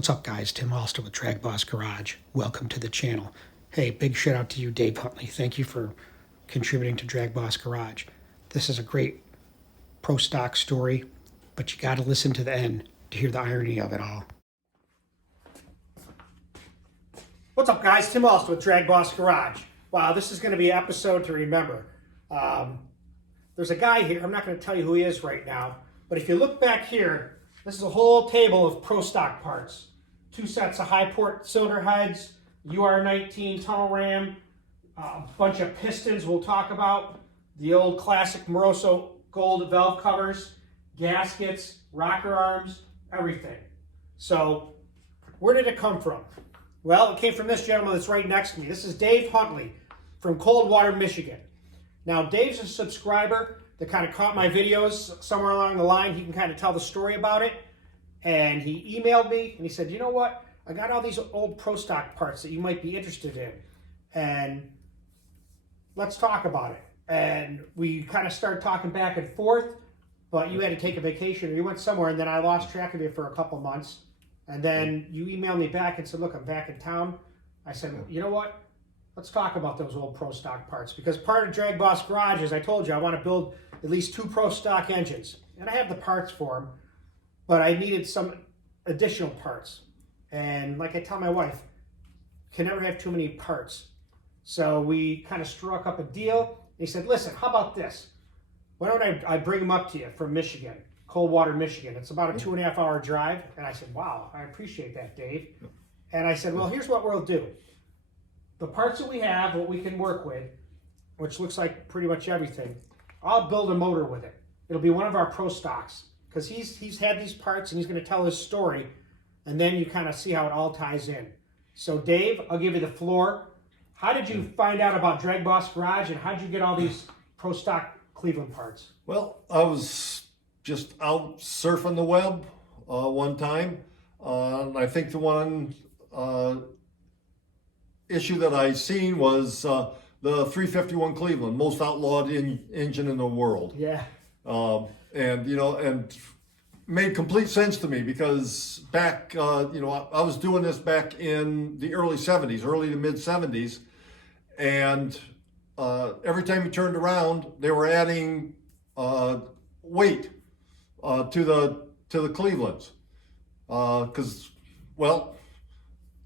What's up, guys? Tim Alster with DragBoss Garage. Welcome to the channel. Hey, big shout out to you, Dave Huntley. Thank you for contributing to DragBoss Garage. This is a great pro stock story, but you got to listen to the end to hear the irony of it all. What's up, guys? Tim Alster with DragBoss Garage. Wow, this is going to be an episode to remember. There's a guy here. I'm not going to tell you who he is right now, but if you look back here, this is a whole table of pro stock parts. 2 sets of high port cylinder heads, UR-19 Tunnel Ram, a bunch of pistons we'll talk about, the old classic Moroso gold valve covers, gaskets, rocker arms, everything. So where did it come from? Well, it came from this gentleman that's right next to me. This is Dave Huntley from Coldwater, Michigan. Now, Dave's a subscriber that kind of caught my videos somewhere along the line. He can kind of tell the story about it. And he emailed me and he said, you know what? I got all these old pro stock parts that you might be interested in. And let's talk about it. And we kind of started talking back and forth, but you had to take a vacation or you went somewhere, and then I lost track of you for a couple months. And then you emailed me back and said, look, I'm back in town. I said, you know what? Let's talk about those old pro stock parts, because part of DragBoss Garage, as I told you, I want to build at least 2 pro stock engines. And I have the parts for them, but I needed some additional parts. And like I tell my wife, can never have too many parts. So we kind of struck up a deal. He said, listen, how about this? Why don't I bring them up to you from Michigan, Coldwater, Michigan. It's about a 2.5 hour drive. And I said, wow, I appreciate that, Dave. And I said, well, here's what we'll do. The parts that we have, what we can work with, which looks like pretty much everything, I'll build a motor with it. It'll be one of our pro stocks, because he's had these parts and he's going to tell his story, and then you kind of see how it all ties in. So Dave, I'll give you the floor. How did you find out about DragBoss Garage, and how did you get all these pro stock Cleveland parts? Well, I was just out surfing the web one time. I think the one issue that I seen was the 351 Cleveland, most outlawed engine in the world. Yeah. And you know, and made complete sense to me, because back, you know, I was doing this back in the early 70s, early to mid 70s, and every time you turned around, they were adding weight to the Clevelands, because, well,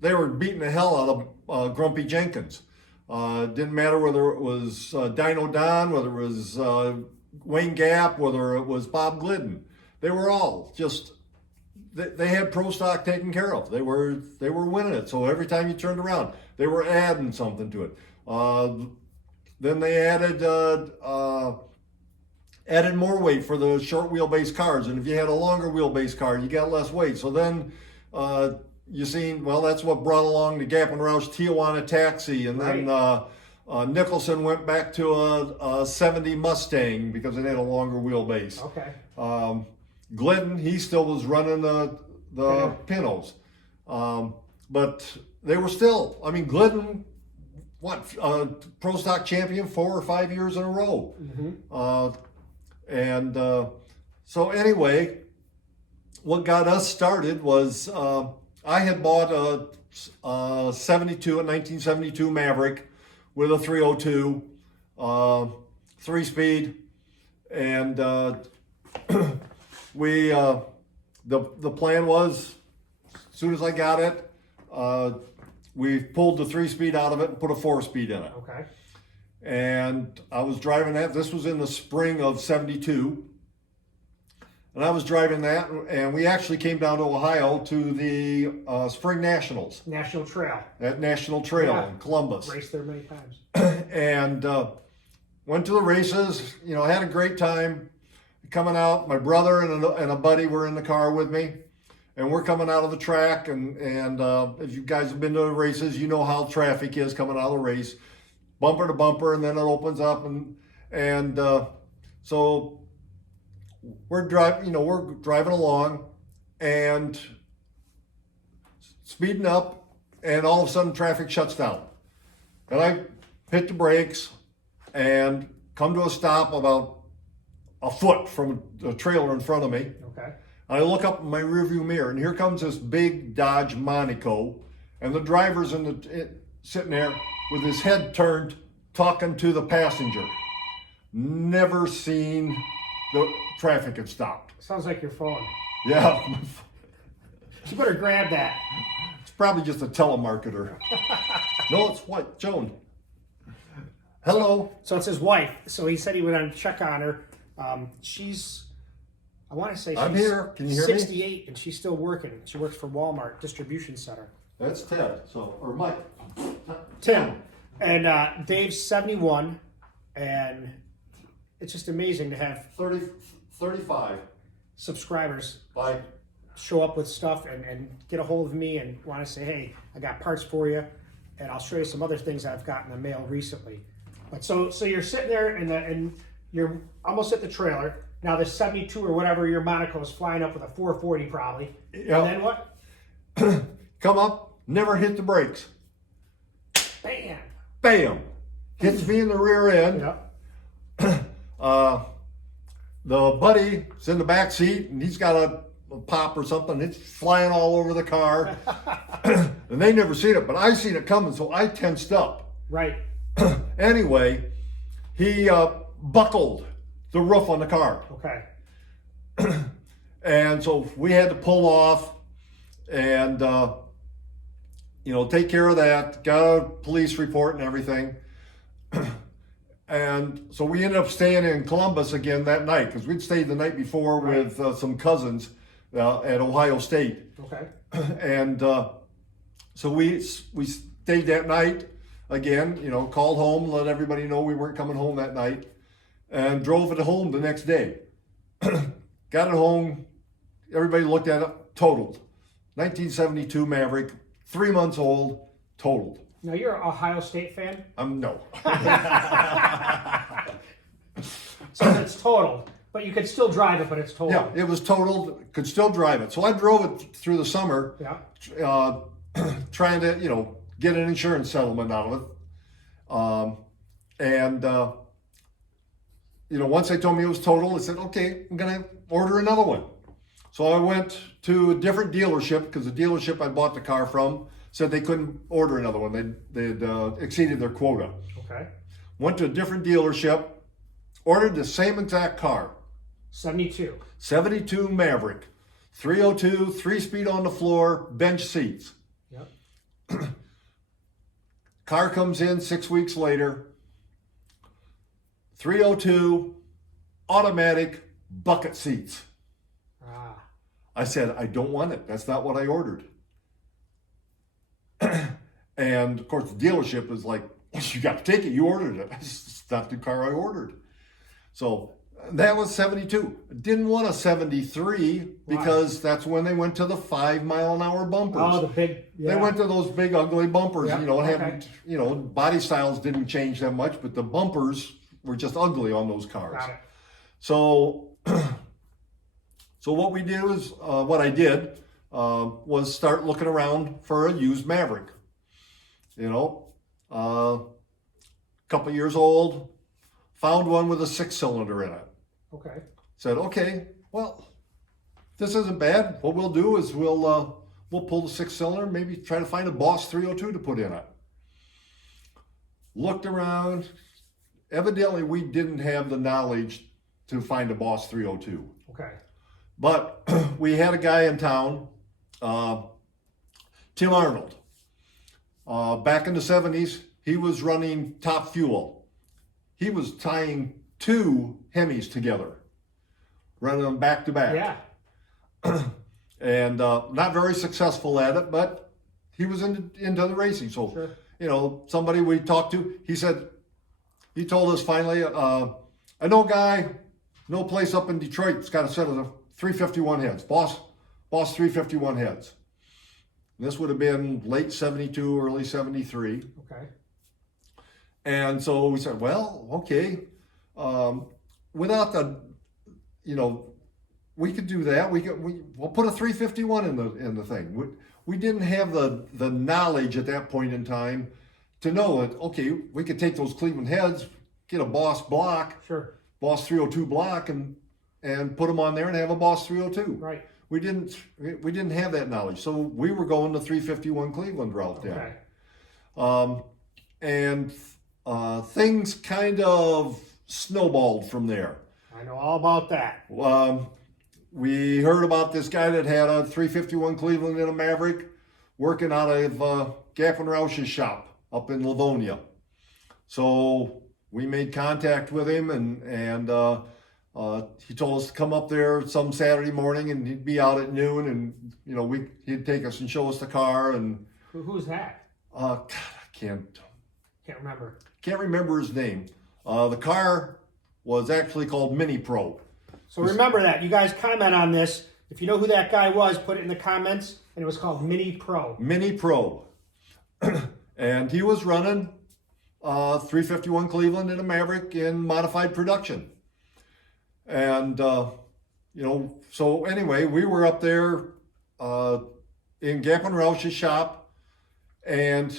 they were beating the hell out of Grumpy Jenkins. Didn't matter whether it was Dyno Don, whether it was Wayne Gap, whether it was Bob Glidden. They were all just, they had pro stock taken care of. They were winning it. So every time you turned around, they were adding something to it. Then they added more weight for the short wheelbase cars. And if you had a longer wheelbase car, you got less weight. So then you seen, well, that's what brought along the Gap and Roush Tijuana Taxi. And then Nicholson went back to a 70 Mustang because it had a longer wheelbase. Okay. Glidden, he still was running the Pintos. But they were still, I mean, Glidden, what, pro stock champion 4 or 5 years in a row. Mm-hmm. So anyway, what got us started was I had bought a 1972 Maverick with a 302, 3-speed, and we the plan was, as soon as I got it, we pulled the 3-speed out of it and put a 4-speed in it. Okay. And I was driving that. This was in the spring of '72. And I was driving that, and we actually came down to Ohio to the Spring Nationals. National Trail. At National Trail in Columbus. Raced there many times. And went to the races, you know, had a great time. Coming out, my brother and a buddy were in the car with me. And we're coming out of the track, and if you guys have been to the races, you know how traffic is coming out of the race. Bumper to bumper, and then it opens up, and so we're driving along and speeding up, and all of a sudden traffic shuts down. And I hit the brakes and come to a stop about a foot from the trailer in front of me. Okay. I look up in my rearview mirror, and here comes this big Dodge Monaco, and the driver's sitting there with his head turned, talking to the passenger. Never seen the traffic had stopped. Sounds like your phone. Yeah, You better grab that. it's probably just a telemarketer. No, it's what, Joan. Hello. So it's his wife. So he said he went on to check on her. She's, I want to say she's I'm here. Can you hear me? 68 and she's still working. She works for Walmart Distribution Center. That's Ted. Or Mike. Tim. And Dave's 71. And it's just amazing to have 35. subscribers Bye. show up with stuff and get a hold of me and want to say, hey, I got parts for you. And I'll show you some other things I've got in the mail recently. But so you're sitting there and you're almost at the trailer. Now this 72 or whatever your Monaco is flying up with a 440 probably. Yeah. And then what? Come up, never hit the brakes. Bam! Bam! Hits me in the rear end. Yep. The buddy's in the back seat and he's got a pop or something. It's flying all over the car. And they never seen it, but I seen it coming, so I tensed up. Right. Anyway, he buckled the roof on the car. Okay. And so we had to pull off and, take care of that. Got a police report and everything. And so we ended up staying in Columbus again that night because we'd stayed the night before with some cousins at Ohio State. Okay. And so we stayed that night again, called home, let everybody know we weren't coming home that night, and drove it home the next day. Got it home, everybody looked at it, totaled. 1972 Maverick, 3 months old, totaled. Now you're an Ohio State fan? No. So it's totaled. But you could still drive it, but it's totaled. Yeah, it was totaled, could still drive it. So I drove it through the summer, trying to, get an insurance settlement out of it. Once they told me it was total, I said, okay, I'm going to order another one. So I went to a different dealership because the dealership I bought the car from said they couldn't order another one. They'd exceeded their quota. Okay. Went to a different dealership, ordered the same exact car. 72. 72 Maverick, 302, 3-speed on the floor, bench seats. Yep. Car comes in 6 weeks later, 302, automatic, bucket seats. Ah. I said, I don't want it. That's not what I ordered. And of course, the dealership is like, you got to take it. You ordered it. It's not the car I ordered. So that was 72. Didn't want a 73 because that's when they went to the 5-mile-an-hour bumpers. Oh, the big. Yeah. They went to those big ugly bumpers. Yep, It hadn't, body styles didn't change that much, but the bumpers were just ugly on those cars. Got it. So, what we did was, what I did was start looking around for a used Maverick. Couple years old, found one with a 6-cylinder in it. Okay. Said, okay, well, this isn't bad. What we'll do is we'll pull the 6-cylinder, maybe try to find a Boss 302 to put in it. Looked around. Evidently, we didn't have the knowledge to find a Boss 302. Okay. But we had a guy in town, Tim Arnold. Back in the 70s, he was running Top Fuel. He was tying 2 Hemis together, running them back to back. Yeah. And not very successful at it, but he was into the racing. So, Sure. Somebody we talked to, he told us finally, I know a guy, no place up in Detroit, has got a set of the 351 heads, Boss 351 heads. And this would have been late 72, early 73. Okay. And so we said, well, okay, without the, we could do that. We'll put a 351 in the thing. We didn't have the knowledge at that point in time to know that, okay, we could take those Cleveland heads, get a Boss block, Sure. Boss 302 block, and put them on there and have a Boss 302. Right. we didn't have that knowledge. So we were going the 351 Cleveland route then. Okay. And things kind of snowballed from there. I know all about that. We heard about this guy that had a 351 Cleveland and a Maverick working out of Jack Roush's shop up in Livonia. So we made contact with him, and he told us to come up there some Saturday morning, and he'd be out at noon, and you know he'd take us and show us the car. And who's that? God, I can't remember. Can't remember his name. The car was actually called Mini Pro. So remember that. You guys comment on this. If you know who that guy was, put it in the comments. And it was called Mini Pro. Mini Pro. And he was running 351 Cleveland and a Maverick in modified production. And, so anyway, we were up there in Gap and Roush's shop. And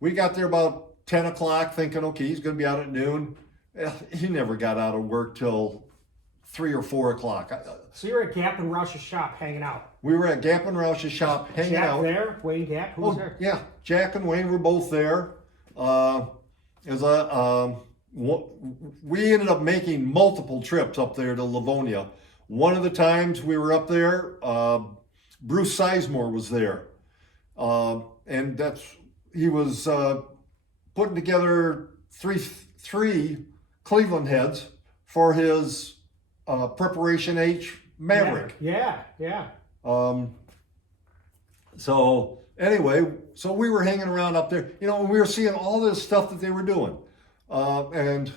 we got there about 10 o'clock thinking, okay, he's going to be out at noon. He never got out of work till 3 or 4 o'clock. So you were at Gap and Roush's shop hanging out. We were at Gap and Roush's shop hanging out. Jack there? Wayne Gap? Who was there? Yeah, Jack and Wayne were both there. We ended up making multiple trips up there to Livonia. One of the times we were up there, Bruce Sizemore was there. And he was putting together three Cleveland heads for his Preparation H Maverick. Yeah. So anyway, so we were hanging around up there, and we were seeing all this stuff that they were doing. And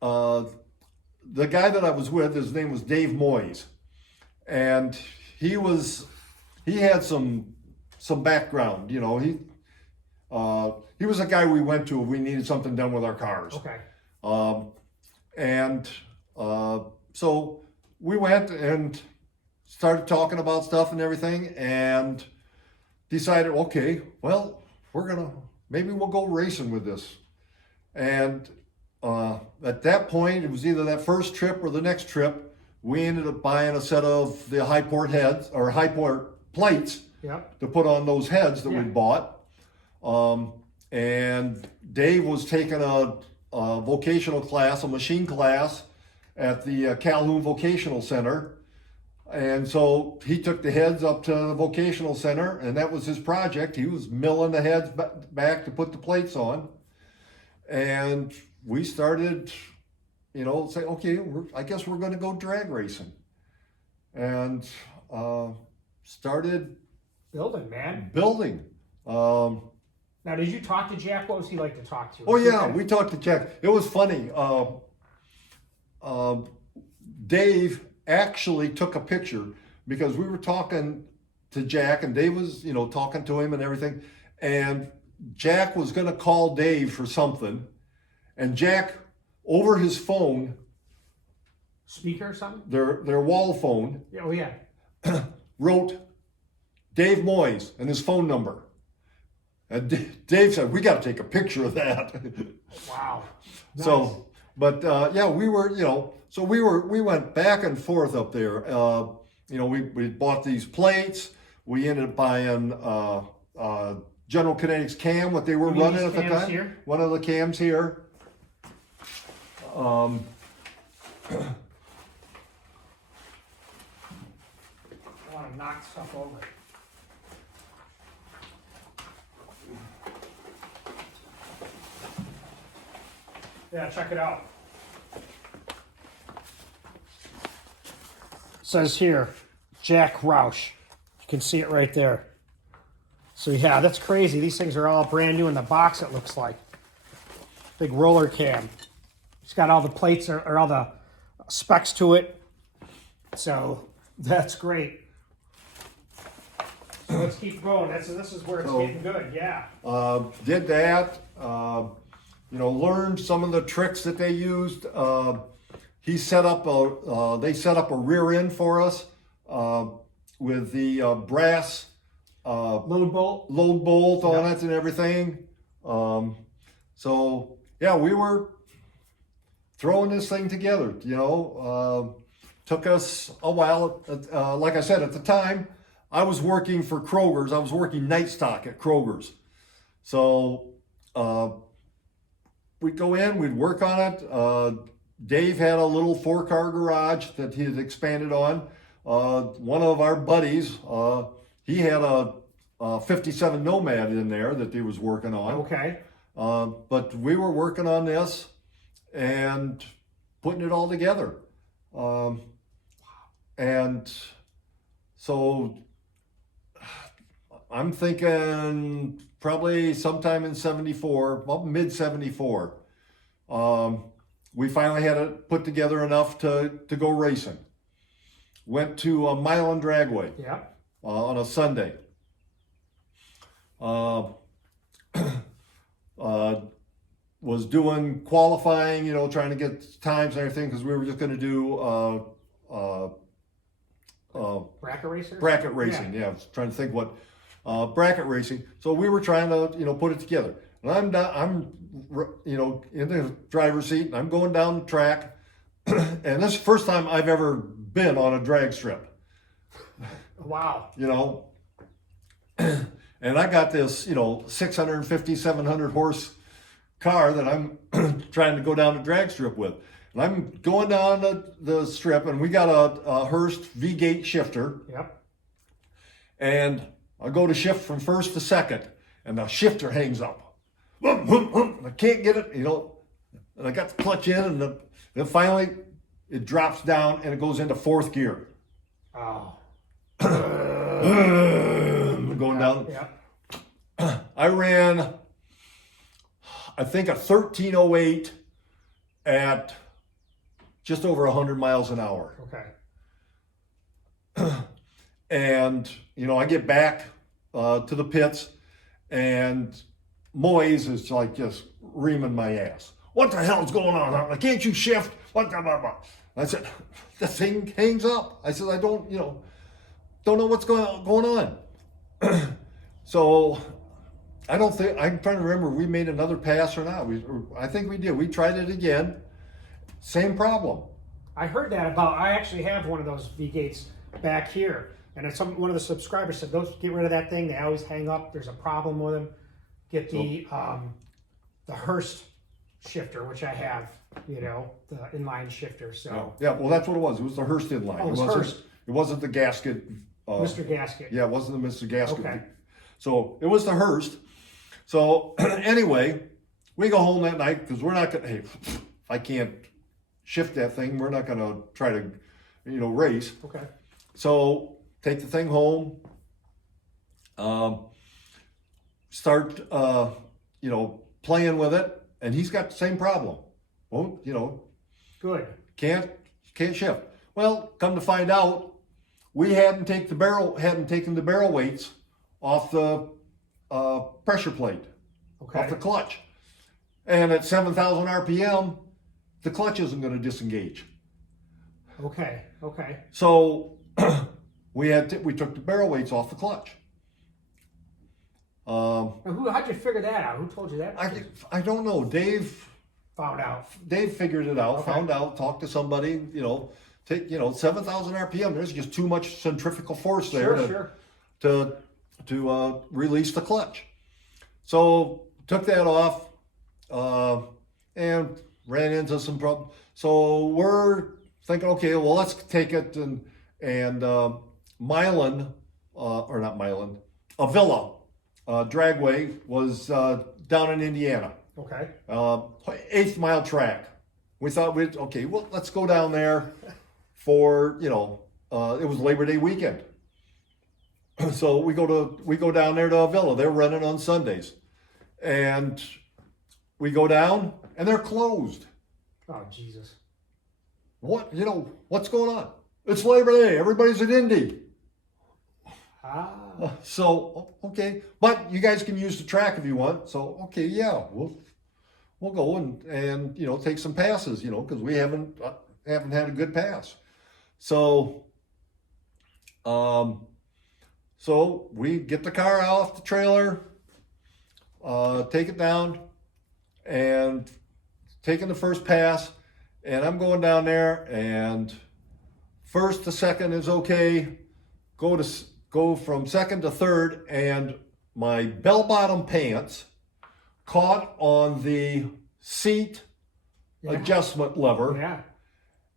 the guy that I was with, his name was Dave Moyes, and he had some background. He was a guy we went to if we needed something done with our cars. Okay. So we went and started talking about stuff and everything, and decided, okay, well, maybe we'll go racing with this. And at that point, it was either that first trip or the next trip, we ended up buying a set of the high port heads or high port plates. Yep. To put on those heads that we bought. And Dave was taking a vocational class, a machine class at the Calhoun Vocational Center. And so he took the heads up to the vocational center, and that was his project. He was milling the heads back to put the plates on. And we started, saying, okay, I guess we're going to go drag racing. And started building, man. Building. Now, did you talk to Jack? What was he like to talk to? Oh yeah, we talked to Jack. It was funny. Dave actually took a picture because we were talking to Jack, and Dave was, talking to him and everything. And Jack was going to call Dave for something, and Jack, over his phone, speaker or something, their wall phone. Oh yeah. Wrote Dave Moyes and his phone number. And Dave said, we got to take a picture of that. Wow. Nice. So, but we were, so we went back and forth up there. We bought these plates. We ended up buying General Kinetics cam, what they were running at the time. Here? One of the cams here. I want to knock stuff over. Yeah, check it out. Says here, Jack Roush. You can see it right there. So yeah, that's crazy. These things are all brand new in the box, it looks like. Big roller cam. It's got all the plates or all the specs to it. So that's great. So let's keep going. This is where it's getting good. Yeah. Did that. Learned some of the tricks that they used. They set up a rear end for us with the brass load bolt on it and everything. So yeah, we were throwing this thing together. took us a while. Like I said, at the time, I was working for Kroger's. I was working night stock at Kroger's. So we'd go in, we'd work on it. Dave had a little 4-car garage that he had expanded on. One of our buddies, he had a 57 Nomad in there that he was working on. Okay. But we were working on this and putting it all together. And so I'm thinking probably sometime in 74, well, mid 74, we finally had it put together enough to go racing. Went to a Mile and Dragway on a Sunday. Was doing qualifying, you know, trying to get times and everything, because we were just going to do bracket racing. Yeah, I was trying to think what bracket racing. So we were trying to, you know, put it together. And I'm you know, in the driver's seat, and I'm going down the track. And this is the first time I've ever been on a drag strip. Wow. You know, and I got this, you know, 650, 700 horse car that I'm trying to go down the drag strip with. And I'm going down the strip, and we got a Hurst V-gate shifter. Yep. And I go to shift from first to second, and the shifter hangs up. I can't get it, you know, and I got the clutch in, and then finally it drops down and it goes into 4th gear. Oh. I'm going down. Yeah. I ran, I think, a 1308 at just over 100 miles an hour. Okay. And, you know, I get back to the pits, and Moyes is like just reaming my ass. What the hell's going on? I'm like, can't you shift? What the blah, blah. I said, the thing hangs up. I said, I don't know what's going on. So I don't think, I'm trying to remember if we made another pass or not. I think we did. We tried it again. Same problem. I heard that about, I actually have one of those V-gates back here. And one of the subscribers said, get rid of that thing. They always hang up. There's a problem with them. Get the Hurst shifter, which I have, you know, the inline shifter. So yeah, well, that's what it was. It was the Hurst inline. Oh, it was Hurst. It wasn't the gasket. Mr. Gasket. Yeah, it wasn't the Mr. Gasket. Okay. So it was the Hurst. So anyway, we go home that night because we're not gonna. Hey, I can't shift that thing. We're not gonna try to, you know, race. Okay. So take the thing home. Start, you know, playing with it, and he's got the same problem. Well, you know, good. Can't shift. Well, come to find out, we hadn't taken the barrel weights off the pressure plate, off the clutch, and at 7,000 RPM, the clutch isn't going to disengage. Okay. So we took the barrel weights off the clutch. How'd you figure that out? Who told you that? I don't know. Dave found out. Dave figured it out. Okay. Found out. Talked to somebody. You know, 7,000 RPM. There's just too much centrifugal force there to release the clutch. So took that off and ran into some problems. So we're thinking, okay, well, let's take it and Milan, or not Milan, Avila Dragway was down in Indiana. Okay. 8th mile track. We thought let's go down there for, you know, it was Labor Day weekend. So we go down there to Avila. They're running on Sundays. And we go down and they're closed. Oh, Jesus. What's going on? It's Labor Day. Everybody's at Indy. So, okay. But you guys can use the track if you want. So, okay, yeah, we'll go and you know, take some passes, you know, because we haven't had a good pass. So, so we get the car off the trailer, take it down, and taking the first pass, and I'm going down there, and first to second is okay. Go from second to third, and my bell-bottom pants caught on the seat adjustment lever, Yeah.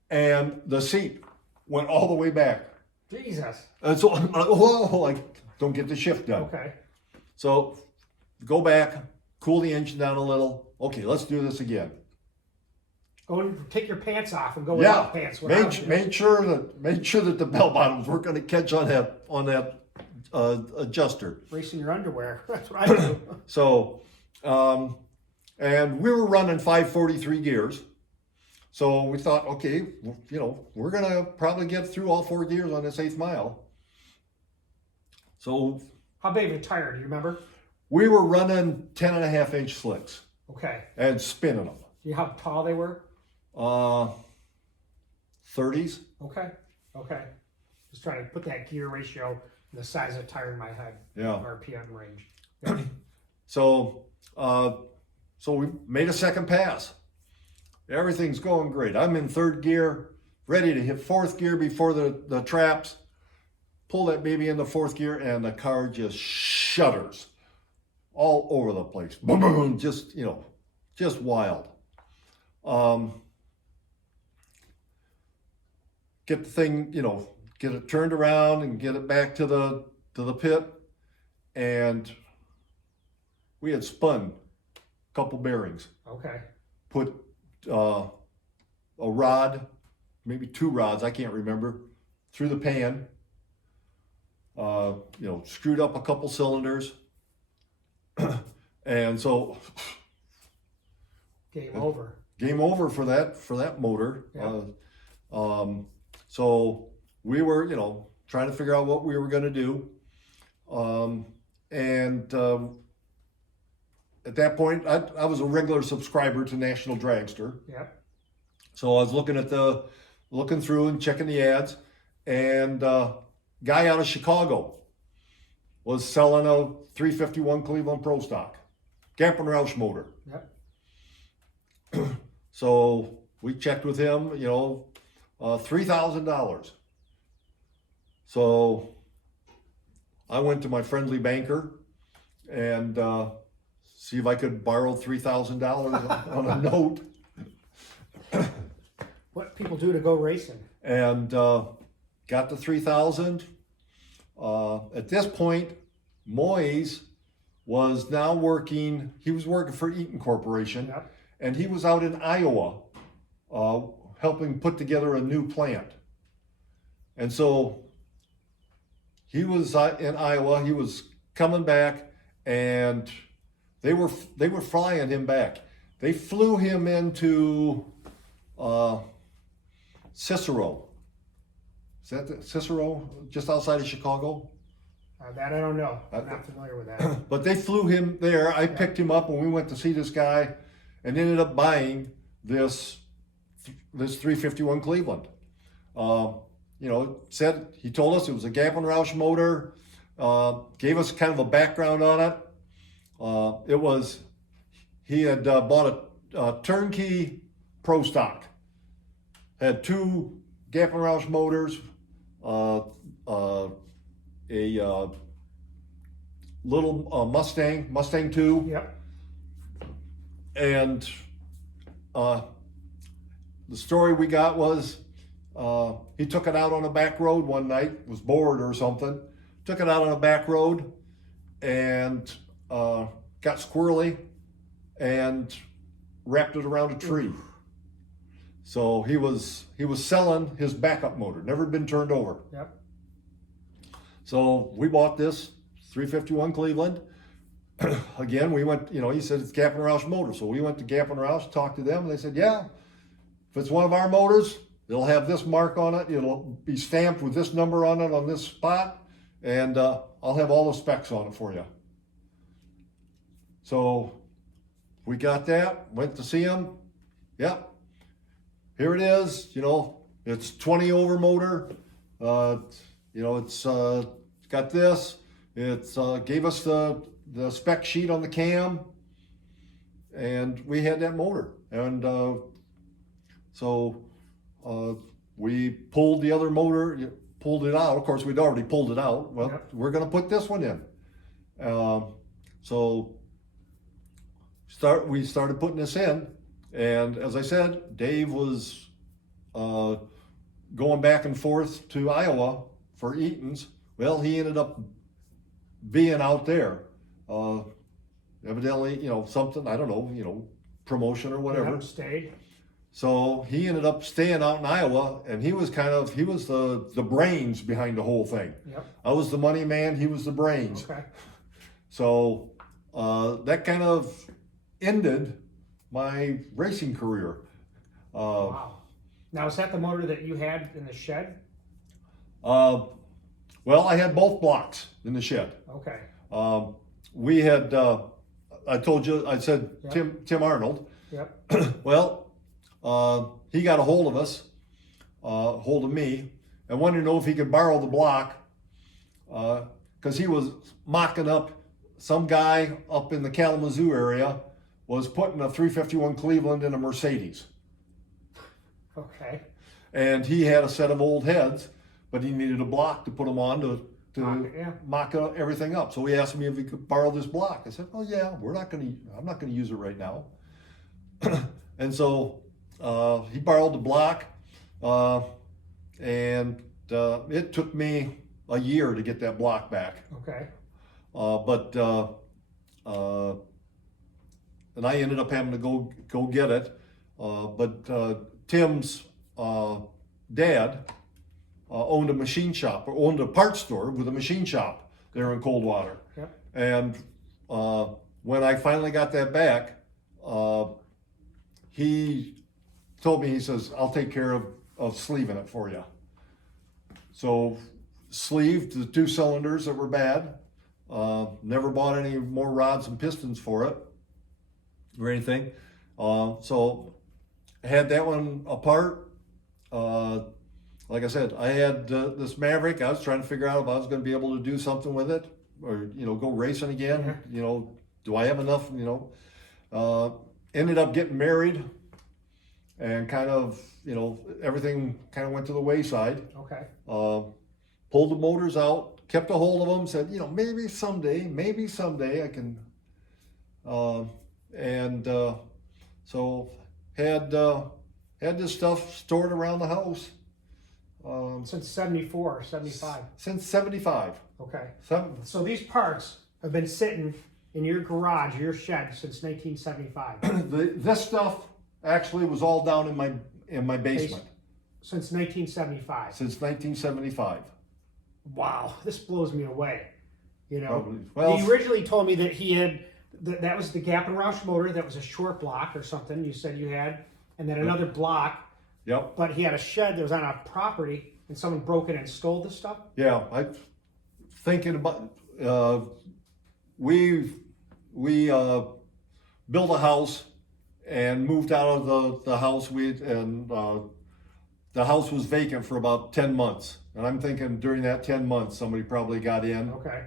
and the seat went all the way back. Jesus. And so, whoa, I don't get the shift done. Okay. So, go back, cool the engine down a little. Okay, let's do this again. Go and take your pants off and go Yeah, without pants. made sure that the bell bottoms weren't going to catch on that adjuster. Racing your underwear. That's what I do. So, and we were running 543 gears. So we thought, okay, we're going to probably get through all 4 gears on this 8th mile. So How big of a tire, do you remember? we were running 10.5-inch slicks Okay. and spinning them. Do you know how tall they were? 30s. Okay. Okay. Just trying to put that gear ratio and the size of the tire in my head. Yeah. RPM range. Yeah. So we made a second pass. Everything's going great. I'm in 3rd gear, ready to hit 4th gear before the traps. Pull that baby into 4th gear, and the car just shudders all over the place. Boom, boom, boom, just wild. Get the thing, get it turned around and get it back to the pit, and we had spun a couple bearings. Okay. Put a rod, maybe 2 rods, I can't remember, through the pan. Screwed up a couple cylinders, and so Game over. Game over for that motor. Yeah. So we were, trying to figure out what we were going to do, and at that point, I was a regular subscriber to National Dragster. Yep. So I was looking through and checking the ads, and guy out of Chicago was selling a 351 Cleveland Pro Stock, Gap and Roush motor. Yep. So we checked with him, $3,000. So I went to my friendly banker and see if I could borrow $3,000 on a note. What people do to go racing. And got the 3,000. At this point, Moyes was now working. He was working for Eaton Corporation, Yep. and he was out in Iowa, helping put together a new plant. And so he was in Iowa. He was coming back, and they were flying him back. They flew him into Cicero. Is that Cicero, just outside of Chicago? That I don't know. I'm not familiar with that. But they flew him there. I picked him up, and we went to see this guy, and ended up buying this 351 Cleveland. He told us it was a Gap and Roush motor. Gave us kind of a background on it. He had bought a turnkey Pro Stock. Had 2 Gap and Roush motors, a little Mustang 2. Yep. And the story we got was he took it out on a back road one night, was bored or something, took it out on a back road and got squirrely and wrapped it around a tree. So he was selling his backup motor, never been turned over. Yep. So we bought this 351 Cleveland. Again, we went, he said it's Gap and Roush motor. So we went to Gap and Roush, talked to them, and they said, yeah, if it's one of our motors, it'll have this mark on it. It'll be stamped with this number on it on this spot, and I'll have all the specs on it for you. So we got that, went to see him. Yep. Here it is, it's 20 over motor. It's got this. It's gave us the spec sheet on the cam, and we had that motor. And so we pulled the other motor, pulled it out. Of course, we'd already pulled it out. Well, Yep. we're going to put this one in. So we started putting this in, and as I said, Dave was going back and forth to Iowa for Eaton's. Well, he ended up being out there. Evidently, something, I don't know, promotion or whatever. Yep, stayed. So he ended up staying out in Iowa, and he was the brains behind the whole thing. Yep. I was the money man, he was the brains. Okay. So that kind of ended my racing career. Wow. Now, is that the motor that you had in the shed? Well, I had both blocks in the shed. Okay. We had, I told you, I said Yep. Tim Arnold. Yep. Well, he got a hold of us, hold of me, and wanted to know if he could borrow the block, because he was mocking up some guy up in the Kalamazoo area was putting a 351 Cleveland in a Mercedes. Okay. And he had a set of old heads, but he needed a block to put them on to mock everything up. So he asked me if he could borrow this block. I said, "Oh yeah, I'm not going to use it right now." And so he borrowed the block, and it took me a year to get that block back. Okay. And I ended up having to go get it. But Tim's dad owned a machine shop, or owned a parts store with a machine shop there in Coldwater. Yep. And when I finally got that back, he told me, he says, "I'll take care of sleeving it for you." So sleeved the 2 cylinders that were bad. Never bought any more rods and pistons for it or anything. So I had that one apart. Like I said, I had this Maverick. I was trying to figure out if I was going to be able to do something with it, or go racing again. Yeah. Do I have enough? Ended up getting married, and kind of everything kind of went to the wayside. Okay. Pulled the motors out, kept a hold of them, said, maybe someday I can. So had this stuff stored around the house. Since 74 or 75. Since 75. Okay. Some, So these parts have been sitting in your garage, your shed, since 1975. this stuff actually was all down in my basement. Since 1975. Since 1975. Wow, this blows me away. Probably. Well, He originally told me that he had, that was the Gap and Roush motor, that was a short block or something, you said you had, and then another block. Yep. But he had a shed that was on a property, and someone broke it and stole the stuff? Yeah, I'm thinking about, we built a house and moved out of the house, the house was vacant for about 10 months. And I'm thinking during that 10 months, somebody probably got in. Okay.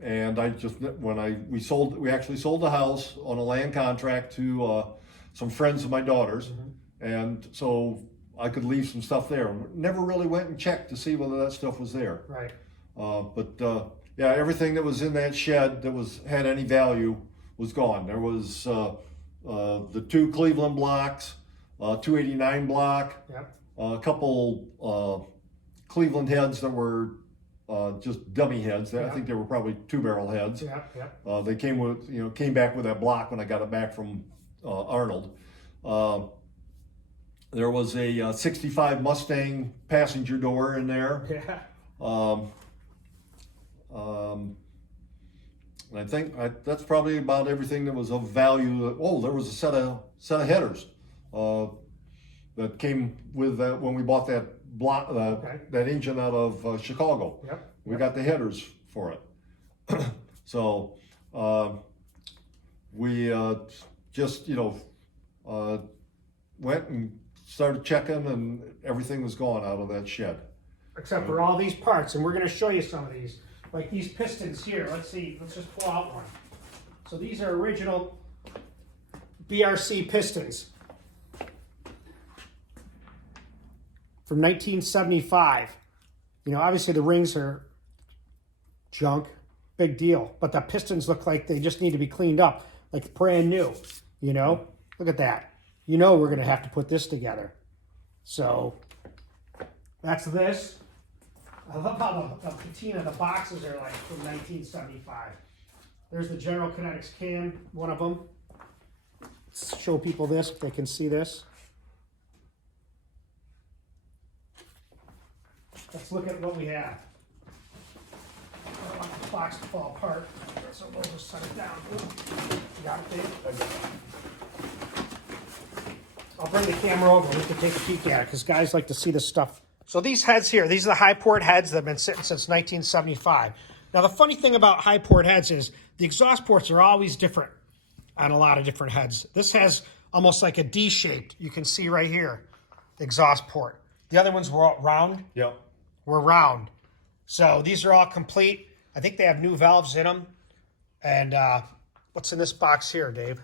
And we actually sold the house on a land contract to some friends of my daughter's. Mm-hmm. And so I could leave some stuff there. Never really went and checked to see whether that stuff was there. Right. Yeah, everything that was in that shed that had any value was gone. There was the 2 Cleveland blocks, 289 block, Yep. a couple Cleveland heads that were just dummy heads. I think they were probably 2-barrel heads. Yep. Yep. They came back with that block when I got it back from Arnold. There was a 65 Mustang passenger door in there. Yeah. And I think that's probably about everything that was of value. Oh, there was a set of headers that came with that when we bought that block, that engine out of Chicago. Yep. We got the headers for it. So we just went and started checking, and everything was gone out of that shed. Except for all these parts, and we're going to show you some of these. Like these pistons here. Let's see. Let's just pull out one. So these are original BRC pistons. from 1975. You know, obviously the rings are junk, big deal, but the pistons look like they just need to be cleaned up, like brand new, you know? Look at that. You know we're gonna have to put this together. So, that's this. I love how the patina, the boxes are like from 1975. There's the General Kinetics can, one of them. Let's show people this, if they can see this. Let's look at what we have. I don't want the box to fall apart, so we'll just set it down. Ooh. You got it, Dave? I'll bring the camera over and we can take a peek at it because guys like to see this stuff. So these heads here, these are the high port heads that have been sitting since 1975. Now the funny thing about high port heads is the exhaust ports are always different on a lot of different heads. This has almost like a D-shaped, you can see right here, exhaust port. The other ones were all round. Yep. Were round. So these are all complete. I think they have new valves in them. And what's in this box here, Dave?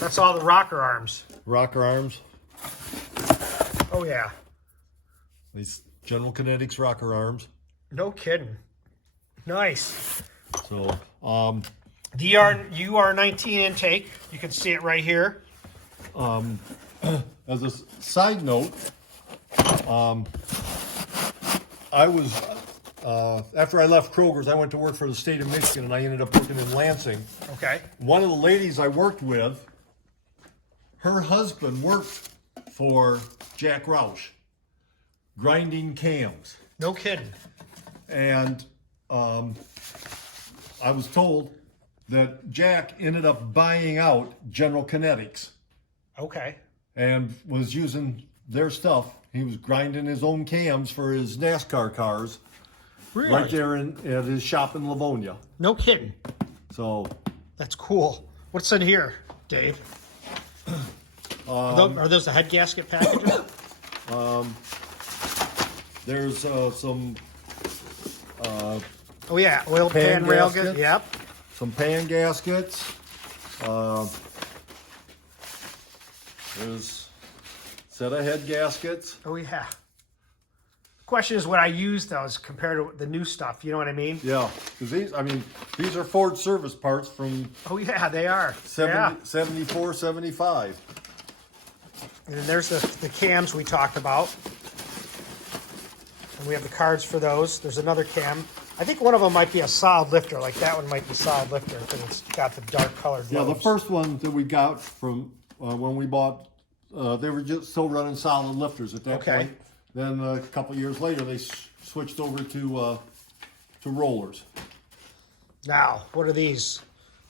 That's all the rocker arms. Rocker arms. Oh, yeah. These General Kinetics rocker arms. No kidding. Nice. So, the UR-19 intake. You can see it right here. as a side note, I was, after I left Kroger's, I went to work for the state of Michigan, and I ended up working in Lansing. Okay. One of the ladies I worked with, her husband worked for Jack Roush, grinding cams. No kidding. And I was told that Jack ended up buying out General Kinetics Okay. and was using their stuff. He was grinding his own cams for his NASCAR cars Really? right there at his shop in Livonia. No kidding. So That's cool. What's in here, Dave? Are those the head gasket packages? there's some Oh yeah, oil pan rail gaskets. Yep. some pan gaskets. There's a set of head gaskets. Oh yeah. The question is what I use those compared to the new stuff. You know what I mean? Yeah, because these are Ford service parts from Oh yeah, they are. 74, 75. And then there's the cams we talked about. And we have the cards for those. There's another cam. I think one of them might be a solid lifter. Like that one might be solid lifter because it's got the dark colored Yeah, the lobes. first one that we got from when we bought, they were just still running solid lifters at that Okay. point. Then a couple years later, they switched over to rollers. Now, what are these?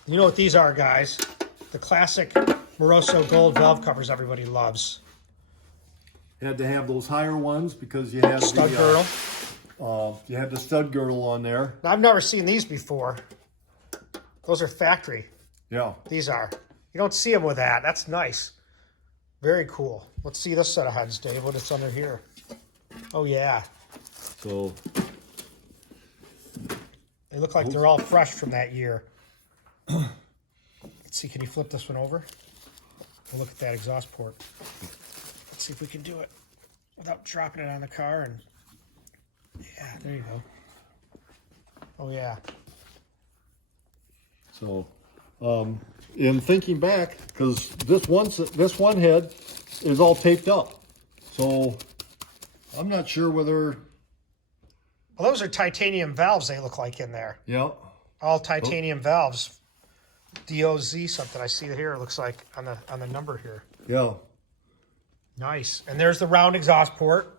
You know what these are, guys? The classic Moroso gold valve covers everybody loves. Had to have those higher ones because you had Stud girdle. You had the stud girdle on there. Now, I've never seen these before. Those are factory. Yeah. These are. You don't see them with that. That's nice. Very cool. Let's see this set of heads, Dave. What is under here? Oh, yeah. So They look like they're all fresh from that year. Let's see. Can you flip this one over? We'll look at that exhaust port. Let's see if we can do it without dropping it on the car. And yeah, there you go. Oh, yeah. So, in thinking back, because this one head is all taped up, so I'm not sure whether. Well, those are titanium valves. They look like in there. Yeah. All titanium valves. DOZ something I see here. It looks like on the number here. Yeah. Nice. And there's the round exhaust port.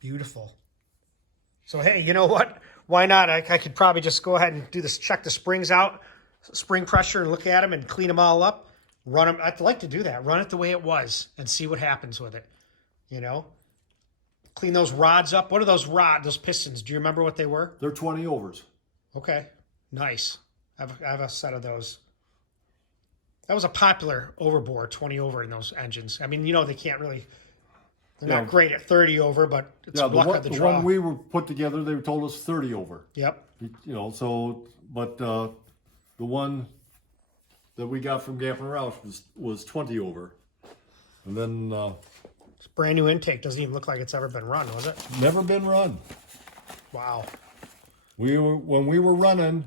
Beautiful. So hey, you know what? Why not? I could probably just go ahead and do this. Check the springs out, spring pressure, and look at them and clean them all up. Run them. I'd like to do that. Run it the way it was and see what happens with it. You know, clean those rods up. What are those pistons? Do you remember what they were? They're 20 overs. Okay, nice. I have a set of those. That was a popular overbore, 20 over in those engines. I mean, you know, they can't really. They're not great at 30 over, but it's luck of the draw. One we were put together, they told us 30 over. Yep. You know, so, but the one that we got from Jack Roush was 20 over. And then It's brand new intake. Doesn't even look like it's ever been run, was it? never been run. Wow. When we were running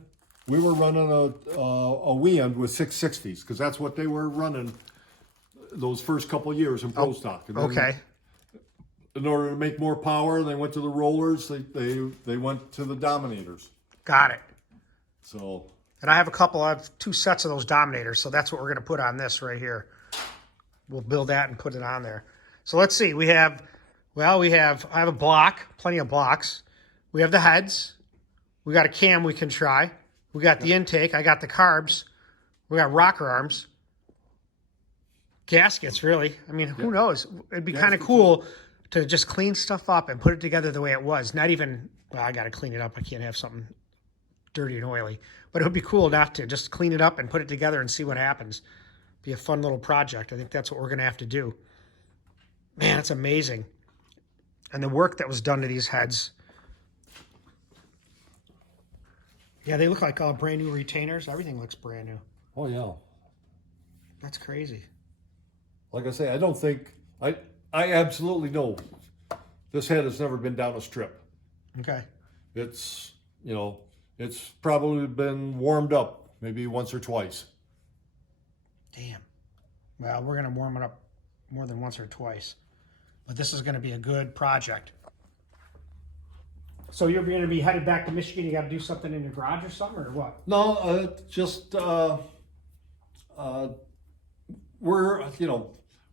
a weekend with 660s because that's what they were running those first couple of years in Pro Stock. And then Okay. in order to make more power, they went to the rollers. They went to the Dominators. Got it. So. And I have two sets of those Dominators, so that's what we're going to put on this right here. We'll build that and put it on there. So let's see. I have a block, plenty of blocks. We have the heads. We got a cam we can try. We got the intake. I got the carbs. We got rocker arms. Gaskets, really. I mean, who knows? It'd be kind of cool to just clean stuff up and put it together the way it was. Not even, well, I got to clean it up. I can't have something dirty and oily. But it would be cool enough to just clean it up and put it together and see what happens. Be a fun little project. I think that's what we're going to have to do. Man, it's amazing. And the work that was done to these heads. Yeah, they look like all brand new retainers. Everything looks brand new. Oh yeah. That's crazy. Like I say, I don't think I absolutely know this head has never been down a strip. Okay. It's it's probably been warmed up maybe once or twice. Damn. Well, we're going to warm it up more than once or twice. But this is going to be a good project. So you're going to be headed back to Michigan. You got to do something in your garage or something, or what? No, just we're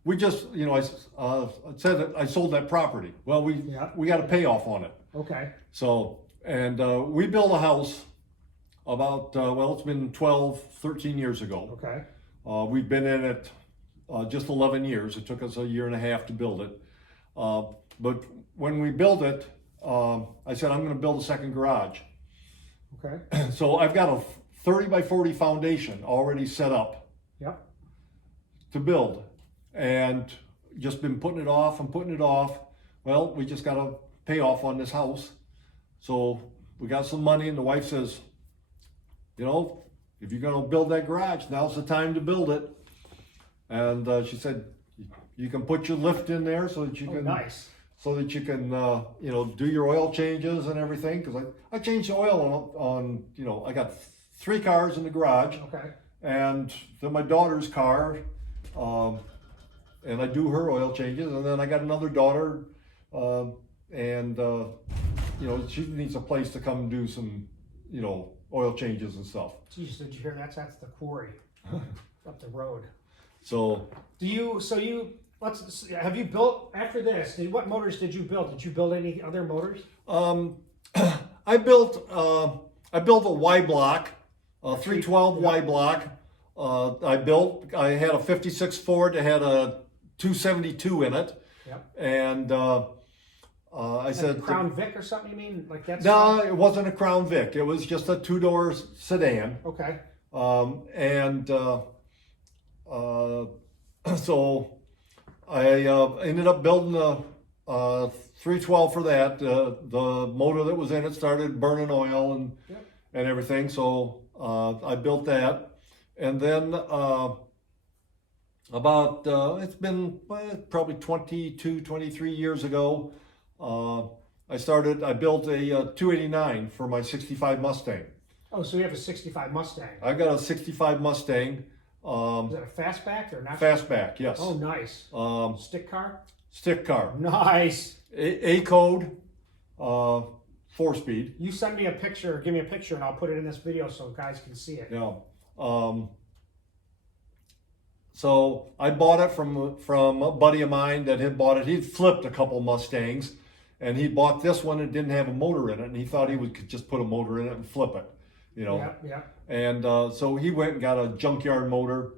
we just I said that I sold that property. Well, we got a payoff on it. Okay. So and we built a house about it's been 12, 13 years ago. Okay. We've been in it just 11 years. It took us a year and a half to build it. But when we built it, I said, I'm going to build a second garage. Okay. So I've got a 30 by 40 foundation already set up to build. And just been putting it off and putting it off. Well, we just got a payoff on this house. So we got some money and the wife says, if you're going to build that garage, now's the time to build it. And she said, you can put your lift in there so that you can, nice. So that you can, do your oil changes and everything. Because I changed the oil on, I got 3 cars in the garage. Okay. And then my daughter's car, and I do her oil changes. And then I got another daughter, she needs a place to come and do some, oil changes and stuff. Jeez, did you hear that? That's the quarry up the road. So have you built after this? What motors did you build? Did you build any other motors? I built a Y block, a 312 Y block. I had a 56 Ford that had a 272 in it. Yep. And I said Crown Vic or something, you mean? Like that's no, it wasn't a Crown Vic. It was just a 2-door sedan. Okay. So I ended up building a 312 for that. The motor that was in it started burning oil and everything. So I built that. And then it's been probably 22, 23 years ago, I built a 289 for my 65 Mustang. Oh, so you have a 65 Mustang. I got a 65 Mustang. Is that a fastback or not? Fastback, yes. Oh, nice. Stick car? Stick car. Nice. A code, 4-speed. You send me a picture, give me a picture, and I'll put it in this video so guys can see it. Yeah. So I bought it from a buddy of mine that had bought it. He'd flipped a couple Mustangs, and he bought this one that didn't have a motor in it, and he thought he could just put a motor in it and flip it, Yeah. And so he went and got a junkyard motor,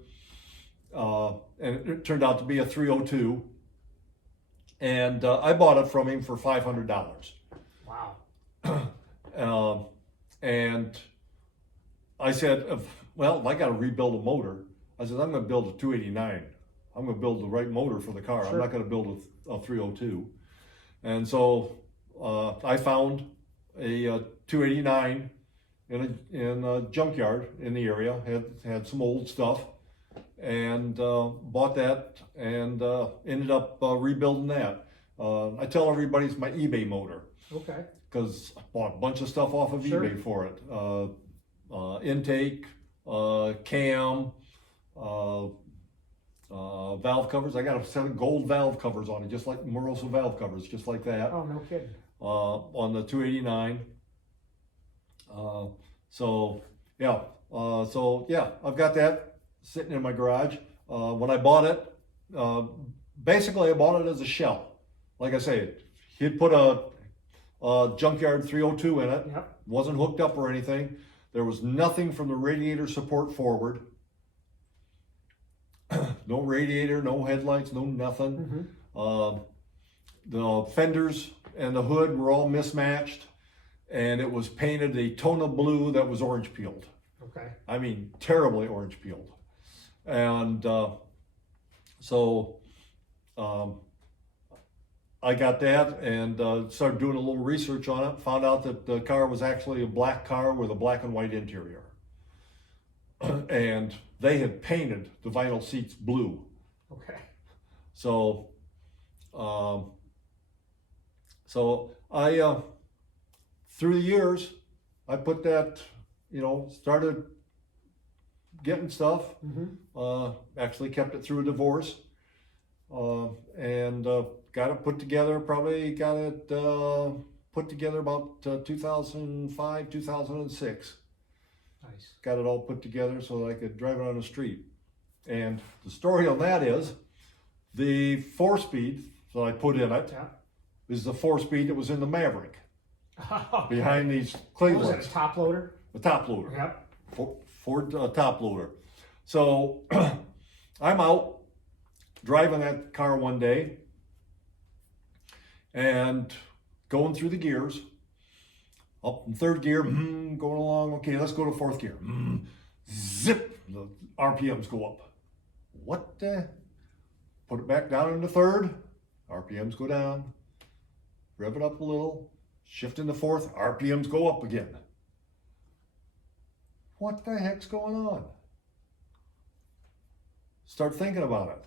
and it turned out to be a 302. And I bought it from him for $500. Wow. And I said, well, I got to rebuild a motor. I said, I'm going to build a 289. I'm going to build the right motor for the car. Sure. I'm not going to build a 302. And so I found a 289 in a junkyard in the area. Had some old stuff, and bought that and ended up rebuilding that. I tell everybody it's my eBay motor. Okay. Because I bought a bunch of stuff off of eBay for it. Intake, cam, valve covers. I got a set of gold valve covers on it, just like Moroso valve covers, just like that. Oh, no kidding. On the 289. So yeah, I've got that sitting in my garage. When I bought it, basically I bought it as a shell. Like I say, he'd put a junkyard 302 in it. Yep. Wasn't hooked up or anything. There was nothing from the radiator support forward. No radiator, no headlights, no nothing. The fenders and the hood were all mismatched, and it was painted a tone of blue that was orange peeled. Okay. I mean, terribly orange peeled. And I got that and started doing a little research on it. Found out that the car was actually a black car with a black and white interior. And they had painted the vinyl seats blue. Okay. So, I, through the years, I put that, started getting stuff. Actually kept it through a divorce. And got it put together, probably got it put together about 2005, 2006. Nice. Got it all put together so that I could drive it on the street. And the story on that is the 4-speed that I put in it is the 4-speed that was in the Maverick. Behind these Clevelands. What was it, a top loader? A top loader. Yep. Ford top loader. So I'm out driving that car one day and going through the gears, up in 3rd gear, going along, okay, let's go to 4th gear. Zip, the RPMs go up. What the? Put it back down into 3rd, RPMs go down. Rev it up a little, shift into 4th, RPMs go up again. What the heck's going on? Start thinking about it.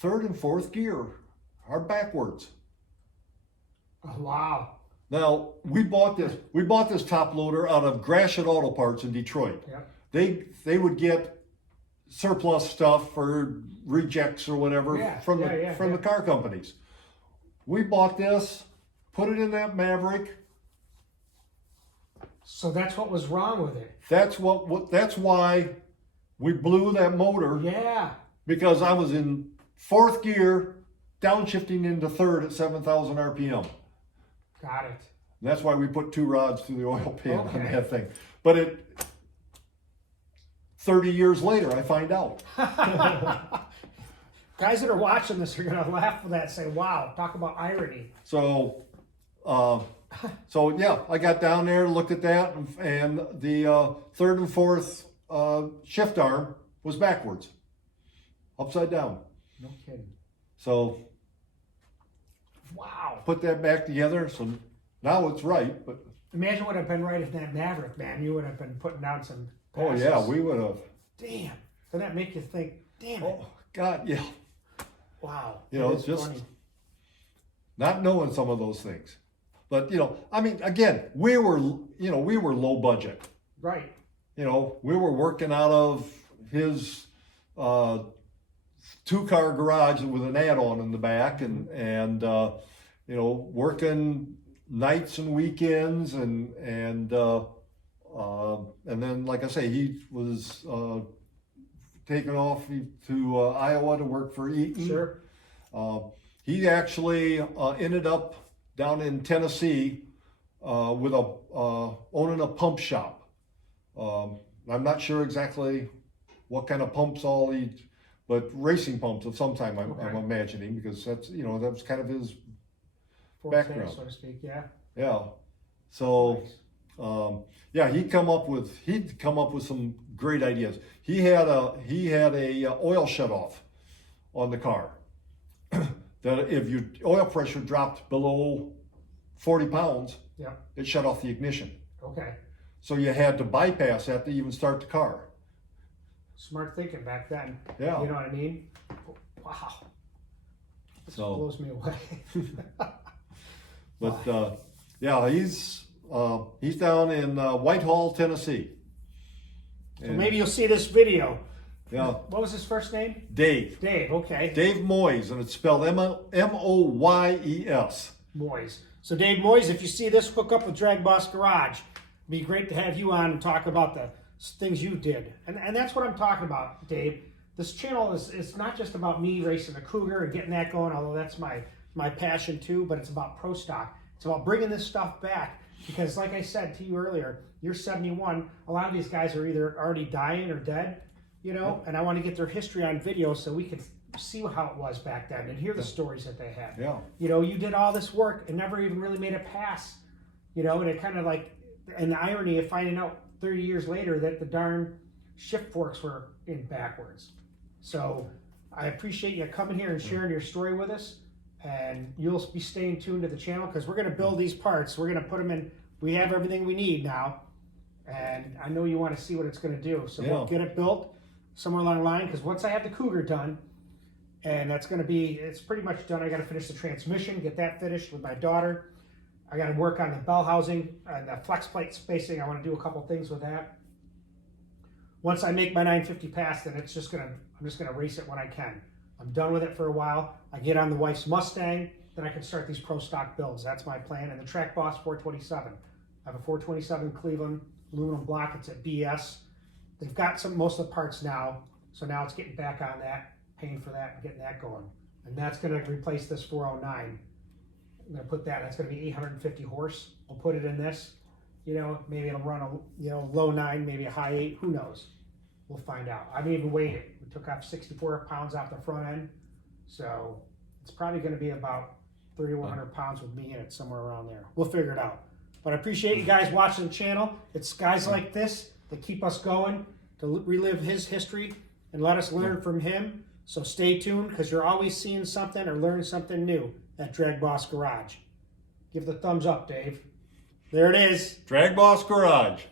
3rd and 4th gear are backwards. Oh, wow. Now we bought this top loader out of Gratiot Auto Parts in Detroit. Yep. They would get surplus stuff or rejects or whatever from the car companies. We bought this, put it in that Maverick. So that's what was wrong with it. That's why we blew that motor. Yeah. Because I was in 4th gear, downshifting into 3rd at 7,000 RPM. Got it. And that's why we put 2 rods through the oil pan on that thing. But 30 years later, I find out. Guys that are watching this are gonna laugh at that and say, wow, talk about irony. So yeah, I got down there, looked at that, and the 3rd and 4th shift arm was backwards, upside down. No kidding. So, wow. Put that back together. So now it's right. But imagine what would have been right if that Maverick, man. You would have been putting down some passes. Oh yeah, we would have. Damn. Doesn't that make you think? Damn it. Oh God, yeah. Wow. It's just funny. Not knowing some of those things. But I mean, again, we were low budget. Right. We were working out of his 2-car garage with an add-on in the back, and working nights and weekends, and then, like I say, he was taken off to Iowa to work for Eaton. Sure. He actually ended up down in Tennessee with owning a pump shop. I'm not sure exactly what kind of pumps but racing pumps of some time, I'm imagining, because that's, that was kind of his background, so to speak. Yeah. Yeah. So, nice. he'd come up with some great ideas. He had a oil shutoff on the car that if your oil pressure dropped below 40 pounds, it shut off the ignition. Okay. So you had to bypass that to even start the car. Smart thinking back then. Yeah. You know what I mean? Wow. This So- blows me away. But yeah, he's down in Whitehall, Tennessee. So maybe you'll see this video. Yeah, What was his first name? Dave. Dave, okay. Dave Moyes, and it's spelled M-O-Y-E-S. Moyes. So Dave Moyes, if you see this, hook up with DragBoss Garage. It'd be great to have you on and talk about the things you did. And that's what I'm talking about, Dave. This channel is not just about me racing a Cougar and getting that going, although that's my passion too, but it's about pro stock. It's about bringing this stuff back because like I said to you earlier, you're 71. A lot of these guys are either already dying or dead, you know, and I want to get their history on video so we can see how it was back then and hear the stories that they had. Yeah. You know, you did all this work and never even really made a pass, you know, and it kind of like, and the irony of finding out 30 years later that the darn shift forks were in backwards. So I appreciate you coming here and sharing your story with us, and you'll be staying tuned to the channel because we're going to build these parts. We're going to put them in. We have everything we need now, and I know you want to see what it's going to do. So we'll get it built somewhere along the line because once I have the Cougar done, and that's going to be, it's pretty much done. I got to finish the transmission, get that finished with my daughter. I got to work on the bell housing and the flex plate spacing. I want to do a couple things with that. Once I make my 950 pass, then I'm just gonna race it when I can. I'm done with it for a while. I get on the wife's Mustang, then I can start these pro stock builds. That's my plan. And the DragBoss 427. I have a 427 Cleveland aluminum block. It's at BS. They've got most of the parts now, so now it's getting back on that, paying for that, and getting that going. And that's gonna replace this 409. I'm gonna put that. That's gonna be 850 horse. I'll put it in this. You know, maybe it'll run a low 9, maybe a high 8. Who knows? We'll find out. I've even weighed it. We took off 64 pounds off the front end, so it's probably going to be about 3,100 pounds with me in it, somewhere around there. We'll figure it out. But I appreciate you guys watching the channel. It's guys like this that keep us going to relive his history and let us learn from him. So stay tuned because you're always seeing something or learning something new at DragBoss Garage. Give the thumbs up, Dave. There it is. DragBoss Garage.